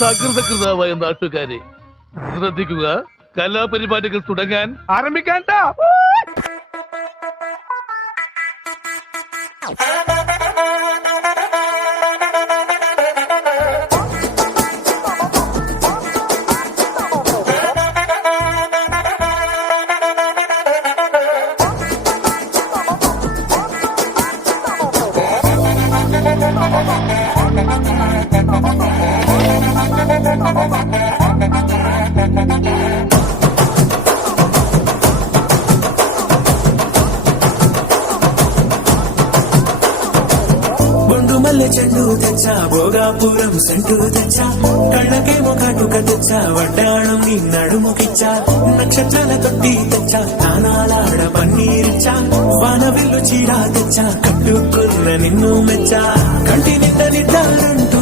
സകൃതകൃതാവായ നാട്ടുകാരെ, ശ്രദ്ധിക്കുക. കലാപരിപാടികൾ തുടങ്ങാൻ ആരംഭിക്കാൻ. మల్లె చెండు తెచ్చా, భోగాపురం సెంటు తెచ్చా, కళ్ళకేమో కాటుక తెచ్చా, వడ్డాణం నీ నడుముకిచ్చా, నక్షత్రాల తొట్టి తెచ్చా, తానాలాడ పన్నీరిచ్చా, వానవిల్లు చీరా తెచ్చా, కట్టుకున్న నిన్ను మెచ్చా, కంటి నిండా నిద్దారంటూ